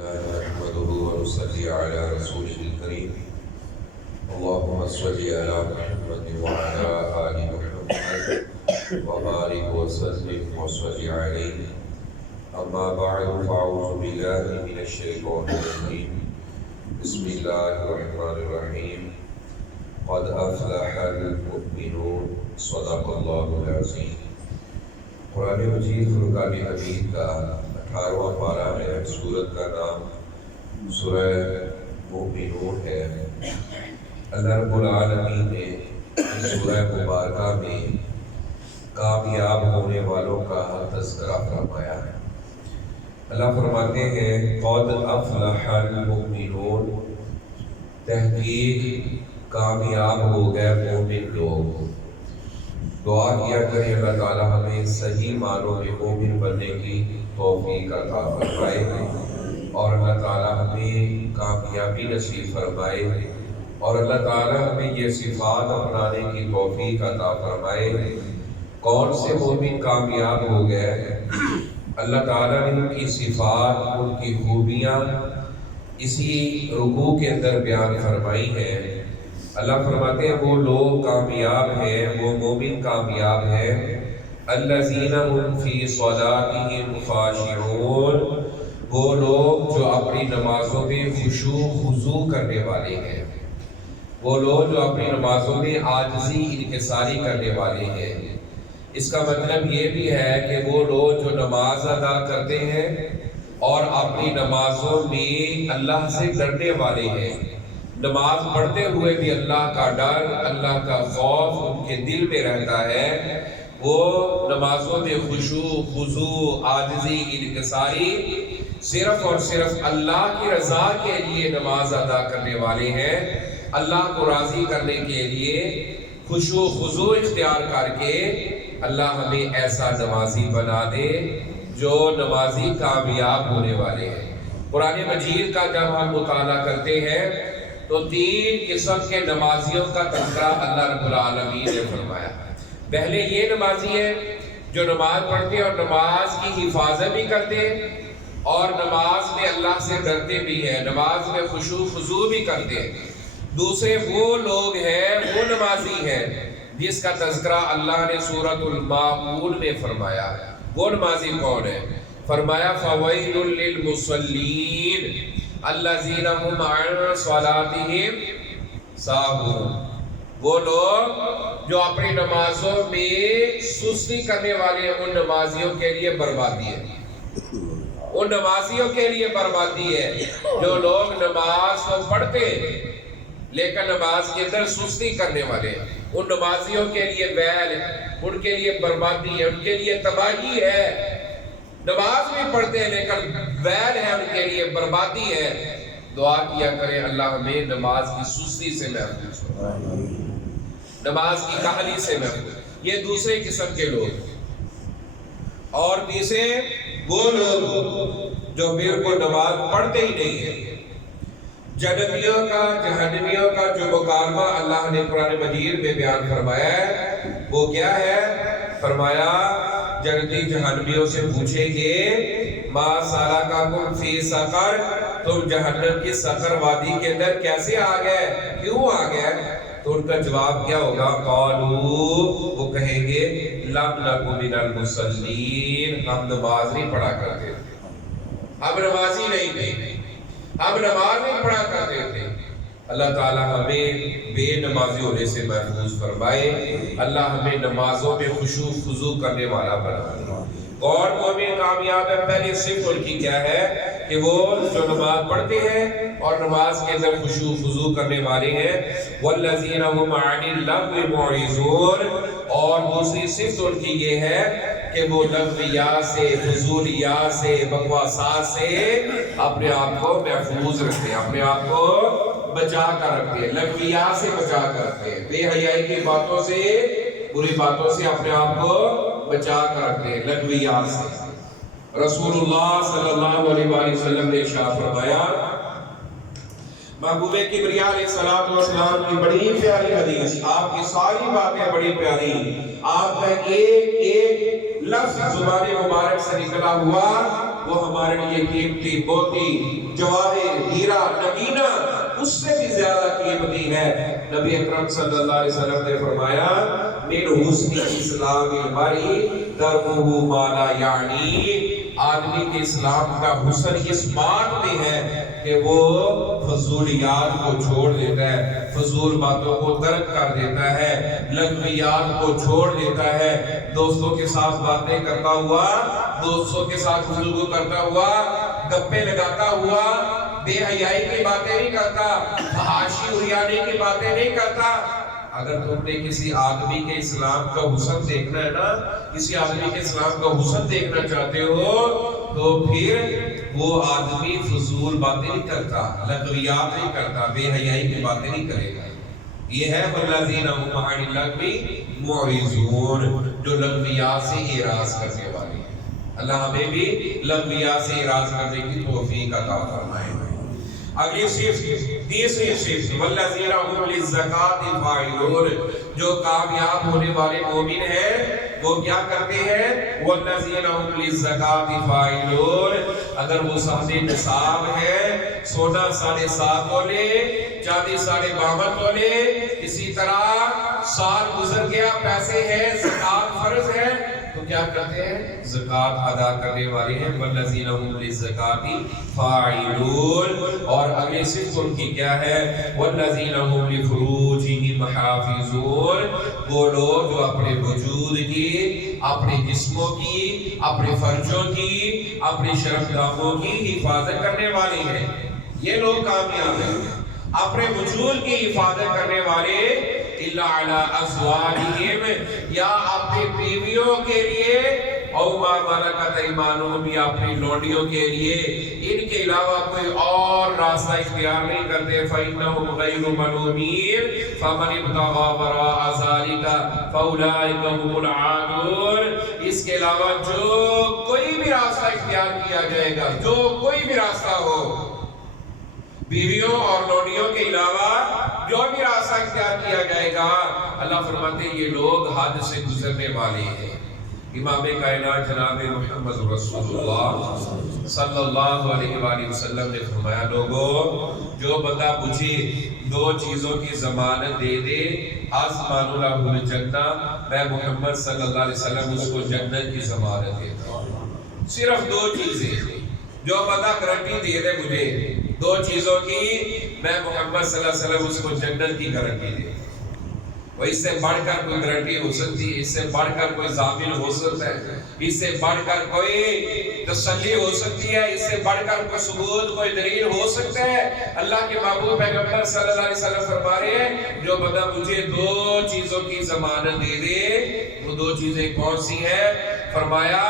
نحمده ونصلي على رسوله الكريم اللهم صل على محمد وعلى آل محمد وبارك وسلم وصل عليه أما بعد فأعوذ بالله من الشيطان الرجيم بسم الله الرحمن الرحيم قد أفلح المؤمنون صدق الله العظيم۔ قرآن مجید فرقان حمید کا 18واں پارہ ہے۔ سورت کا نام سورہ مومنون ہے۔ اللہ رب العالمین نے اس سورہ مبارکہ میں کامیاب ہونے والوں کا تذکرہ فرمایا ہے۔ اللہ فرماتے ہیں قد افلح المؤمنون، تحقیق کامیاب ہو گئے مومن لوگ۔ دعا کیا کریں اللہ تعالیٰ ہمیں صحیح معنوں میں مومن بننے کی توفیق عطا فرمائے اور اللہ تعالیٰ ہمیں کامیابی نصیب فرمائے اور اللہ تعالیٰ ہمیں یہ صفات اپنانے کی توفیق عطا فرمائے۔ کون سے مومن کامیاب ہو گئے؟ اللہ تعالیٰ نے ان کی صفات، ان کی خوبیاں اسی رکوع کے اندر بیان فرمائی ہیں۔ اللہ فرماتے ہیں وہ لوگ کامیاب ہیں، وہ مومن کامیاب ہیں، الذین هم فی صلاتهم خاشعون، وہ لوگ جو اپنی نمازوں میں خشوع خضوع کرنے والے ہیں، وہ لوگ جو اپنی نمازوں میں عاجزی انکساری کرنے والے ہیں۔ اس کا مطلب یہ بھی ہے کہ وہ لوگ جو نماز ادا کرتے ہیں اور اپنی نمازوں میں اللہ سے ڈرنے والے ہیں، نماز پڑھتے ہوئے بھی اللہ کا ڈر، اللہ کا خوف ان کے دل میں رہتا ہے، وہ نمازوں میں خشوع خضوع عاجزی انکساری صرف اور صرف اللہ کی رضا کے لیے نماز ادا کرنے والے ہیں۔ اللہ کو راضی کرنے کے لیے خشوع خضوع اختیار کر کے اللہ ہمیں ایسا نمازی بنا دے جو نمازی کامیاب ہونے والے ہیں۔ قرآن مجید کا جب ہم مطالعہ کرتے ہیں تو 3 قسم کے نمازیوں کا تذکرہ اللہ رب العالمین نے فرمایا۔ پہلے یہ نمازی ہے جو نماز پڑھتے ہیں اور نماز کی حفاظت بھی کرتے ہیں اور نماز میں اللہ سے ڈرتے بھی ہیں، نماز میں خشوع خضوع بھی کرتے ہیں۔ دوسرے وہ لوگ ہیں، وہ نمازی ہیں جس کا تذکرہ اللہ نے سورۃ الماعون میں فرمایا۔ وہ نمازی کون ہے؟ فرمایا فویل للمصلین الذین هم عن صلاتهم ساہون، وہ لوگ جو اپنی نمازوں میں سستی کرنے والے ہیں، ان نمازیوں کے لیے بربادی ہے، ان نمازیوں کے لیے بربادی ہے جو لوگ نماز کو پڑھتے لیکن نماز کے اندر سستی کرنے والے ہیں، ان نمازیوں کے لیے ویل ہے، ان کے لیے بربادی ہے، ان کے لیے تباہی ہے۔ نماز بھی پڑھتے ہیں لیکن ویل ہے، ان کے لیے بربادی ہے۔ دعا کیا کریں اللہ ہمیں نماز کی سستی سے محفوظ کرے، نماز کی کاہلی سے محفوظ۔ یہ دوسرے قسم کے لوگ۔ اور تیسرے وہ لوگ جو بالکل نماز پڑھتے ہی نہیں ہیں۔ جنمیوں کا جہنمیوں کا جو مکالمہ اللہ نے قرآن مجید میں بیان فرمایا ہے وہ کیا ہے؟ فرمایا جنتی جہنمیوں سے پوچھیں گے ما سالککم فی سقر، تم جہنم کی سقر وادی کے اندر کیسے آ گئے، کیوں آ گئے؟ تو ان کا جواب کیا ہوگا؟ قالوا، وہ کہیں گے لم نک من المصلین، ہم نماز نہیں پڑھا کرتے تھے، ہم نمازی نہیں تھے، ہم نماز نہیں پڑھا کرتے تھے۔ اللہ تعالیٰ ہمیں بے نمازی ہونے سے محفوظ فرمائے، اللہ ہمیں نمازوں میں خشوع خضوع کرنے والا بنا۔ اور مومن کامیاب ہے، پہلی صفت ان کی کیا ہے کہ وہ جو نماز پڑھتے ہیں اور نماز کے اندر خشوع خضوع کرنے والے ہیں۔ والذین هم عن اللغو معرضون، اور دوسری صفت ان کی یہ ہے کہ وہ لغویات سے، فضولیات سے، بکواسات سے اپنے آپ کو محفوظ رکھتے ہیں، اپنے آپ کو بچا کر رکھتے ہیں، لغویات سے بچا کر رکھتے ہیں، بے حیائی کی باتوں سے، بری باتوں سے اپنے آپ کو بچا کر رکھتے ہیں، لغویات سے۔ رسول اللہ صلی اللہ علیہ وآلہ وسلم نے ارشاد فرمایا، محبوب کبریا علیہ السلام کی بڑی پیاری حدیث، آپ کی ساری باتیں بڑی پیاری، آپ کا ایک ایک لفظ زبان مبارک سے نکلا ہوا وہ ہمارے لیے قیمتی موتی جواہر ہیرا نگینہ اس سے بھی زیادہ قیمتی ہے۔ نبی اکرم صلی اللہ علیہ وسلم نے فرمایا من حسن اسلام المرء ترکہ ما لا یعنی، آدمی کے اسلام کا حسن اس بات میں ہے کہ وہ فضولیات کو چھوڑ دیتا ہے، فضول باتوں کو ترک کر دیتا ہے، لغویات کو چھوڑ دیتا ہے، دوستوں کے ساتھ باتیں کرتا ہوا، دوستوں کے ساتھ گفتگو کرتا ہوا، گپے لگاتا ہوا، بے حیائی کی باتیں نہیں کرتا، فحاشی اریانے کی باتیں نہیں کرتا۔ اگر تم نے کسی آدمی کے اسلام کا حسن دیکھنا ہے نا، کسی آدمی کے اسلام کا حسن دیکھنا چاہتے ہو تو پھر وہ آدمی فضول باتیں نہیں کرتا، لغویات نہیں کرتا، بے حیائی کی باتیں نہیں کرے گا۔ یہ ہے والذین هم عن اللغو معرضون، جو لغویات سے اعراض کرنے والے ہیں۔ اللہ ہمیں بھی لغویات سے اعراض کرنے کی توفیق عطا فرمائے۔ اگلی صفت، تیسری صفت، والذین هم للزکاۃ فاعلون، جو کامیاب ہونے والے مومن ہیں وہ کیا کرتے ہیں؟ والذین هم للزکاۃ فاعلون، اگر وہ صاحب نصاب ہے، سونا 7.5 تولے، چاندی 52.5 تولے، اسی طرح سال گزر گیا، پیسے ہیں، زکوٰۃ فرض ہے، تو کیا کرتے ہیں؟ زکوٰۃ ادا کرنے والے ہیں۔ والذین هم للزکاۃ فاعلون، اور اگلی صفت ان کی کیا ہے؟ والذین هم لفروجہم حافظون، وہ لوگ جو اپنے وجود کی، اپنے جسموں کی، اپنے فرجوں کی، اپنے شرمگاہوں کی حفاظت کرنے والے ہیں۔ یہ لوگ کامیاب ہیں، اپنے وجود کی حفاظت کرنے والے، الا علی ازواجہم، یا اپنی بیویوں کے لیے، او ما ملکت ایمانہم، یا اپنی لونڈیوں کے لیے، ان کے علاوہ کوئی اور راستہ اختیار نہیں کرتے۔ فإنہم غیر ملومین فمن ابتغى وراء ذلك فأولئک هم العادون، اس کے علاوہ جو کوئی بھی راستہ اختیار کیا جائے گا، جو کوئی بھی راستہ ہو، بیویوں اور لونڈیوں کے علاوہ جو بھی راستہ اختیار کیا جائے گا، اللہ فرماتے ہیں یہ لوگ حد سے گزرنے والے ہیں۔ امام کائنات جناب محمد رسول اللہ صلی اللہ علیہ وآلہ وسلم نے فرمایا، لوگوں، جو بندہ مجھے 2 چیزوں کی ضمانت دے دے، آسمان له الجنہ، میں محمد صلی اللہ علیہ وسلم اس کو جنت کی ضمانت دیتا ہوں۔ صرف 2 چیزیں، جو بندہ گارنٹی دے دے مجھے 2 چیزوں کی، میں محمد صلی اللہ علیہ وسلم اس کو جنت کی گارنٹی دیتا ہوں۔ وہ اس سے بڑھ کر کوئی گارنٹی ہو سکتی ہے، اس سے بڑھ کر کوئی ضامن ہو سکتا ہے، اس سے بڑھ کر کوئی تسلی ہو سکتی ہے، اس سے بڑھ کر کوئی ثبوت، کوئی دلیل ہو سکتا ہے۔ اللہ کے محبوب پیغمبر صلی اللہ علیہ وسلم فرما رہے ہیں، جو بندہ مجھے 2 چیزوں کی ضمانت دے دے، وہ 2 چیزیں کون سی ہیں؟ فرمایا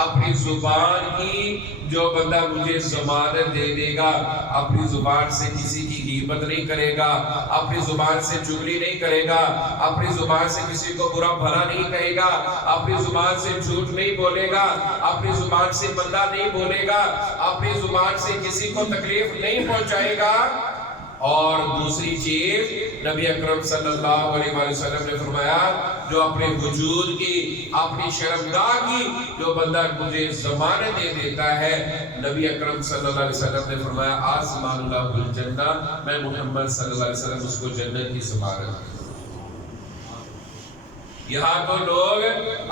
اپنی زبان کی، جو بندہ مجھے ضمانت دے دے گا، اپنی زبان سے کسی کی غیبت نہیں کرے گا، اپنی زبان سے چغلی نہیں کرے گا، اپنی زبان سے کسی کو برا بھلا نہیں کہے گا، اپنی زبان سے جھوٹ نہیں بولے گا، اپنی زبان سے بندہ نہیں بولے گا، اپنی زبان سے کسی کو تکلیف نہیں پہنچائے گا۔ اور دوسری چیز نبی اکرم صلی اللہ علیہ وسلم نے فرمایا، جو اپنے وجود کی، اپنی شرمگاہ کی جو بندہ مجھے ضمانت دے دیتا ہے، نبی اکرم صلی اللہ علیہ وسلم نے فرمایا آسمان له الجنہ، میں محمد صلی اللہ علیہ وسلم اس کو جنت کی ضمانت دیتا ہوں۔ یہاں تو لوگ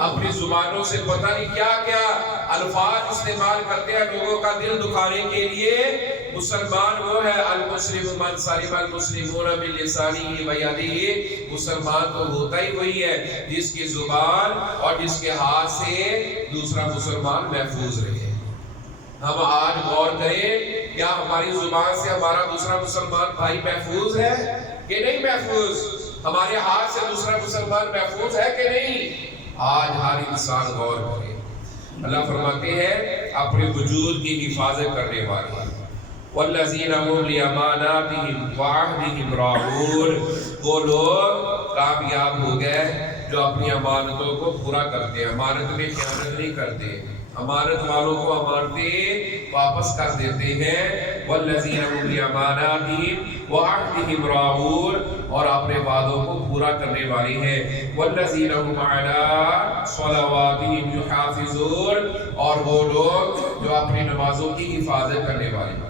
اپنی زبانوں سے پتہ نہیں کیا کیا الفاظ استعمال کرتے ہیں لوگوں کا دل دکھانے کے لیے۔ مسلمان وہ ہے المسلم من سلم المسلمون من لسانہ و یدہ، مسلمان تو ہوتا ہی وہی ہے جس کی زبان اور جس کے ہاتھ سے دوسرا مسلمان محفوظ رہے۔ ہم آج غور کریں، کیا ہماری زبان سے ہمارا دوسرا مسلمان بھائی محفوظ ہے کہ نہیں محفوظ؟ ہمارے ہاتھ سے دوسرا مسلمان محفوظ ہے کہ نہیں؟ آج ہر انسان غور کرے۔ اللہ فرماتے ہیں اپنے وجود کی حفاظت کرنے والے، والذین هم لأماناتهم وعہدهم راعون، وہ لوگ کامیاب ہو گئے جو اپنی امانتوں کو پورا کرتے ہیں، امانت میں خیانت نہیں کرتے، امانت والوں کو امانتیں واپس کر دیتے ہیں، والذین هم بأماناتهم وعهدهم راعون، اور اپنے وعدوں کو پورا کرنے والے ہیں، والذین هم علی صلواتهم یحافظون، اور وہ لوگ جو اپنی نمازوں کی حفاظت کرنے والے ہیں۔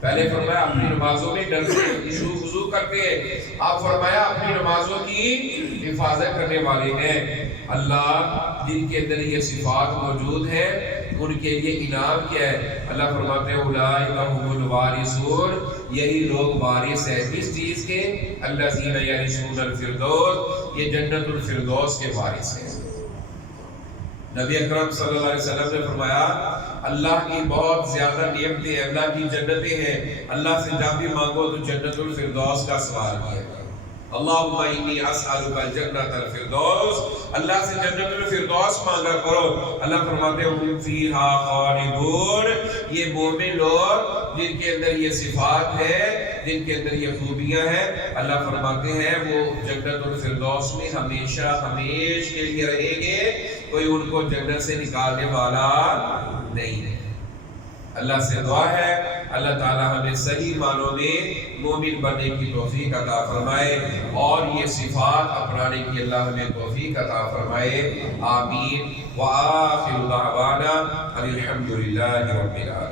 پہلے فرمایا اپنی نمازوں میں ڈرتے ہیں، وضو کرتے ہیں، اب فرمایا اپنی نمازوں کی حفاظت کرنے والے ہیں۔ اللہ جن کے اندر یہ صفات موجود ہیں ان کے لیے انعام کیا ہے؟ اللہ فرماتے ہیں اولئک هم الوارثون، یہی لوگ وارث ہیں کس چیز کے؟ الذین یرثون الفردوس، یہ جنت الفردوس کے وارث ہیں۔ نبی اکرم صلی اللہ علیہ وسلم نے فرمایا اللہ کی بہت زیادہ نعمتیں ہیں، اللہ کی جنتیں ہیں، اللہ سے جب بھی مانگو تو جنت الفردوس کا سوال کیا کرو۔ اللہم انی اسألک الجنت الفردوس، اللہ سے جنت الفردوس مانگا کرو۔ اللہ فرماتے ہیں ہم فیہا خالدون، یہ مومن لوگ جن کے اندر یہ صفات ہے، جن کے اندر یہ خوبیاں ہیں، اللہ فرماتے ہیں وہ جنت الفردوس میں ہمیشہ ہمیش کے لیے رہیں گے، کوئی ان کو جنت سے نکالنے والا نہیں ہے۔ اللہ سے دعا ہے اللہ تعالی ہمیں صحیح معنوں میں مومن بننے کی توفیق عطا فرمائے اور یہ صفات اپنانے کی اللہ ہمیں توفیق عطا فرمائے، آمین۔ وآخر دعوانا الحمدللہ رب العالمین۔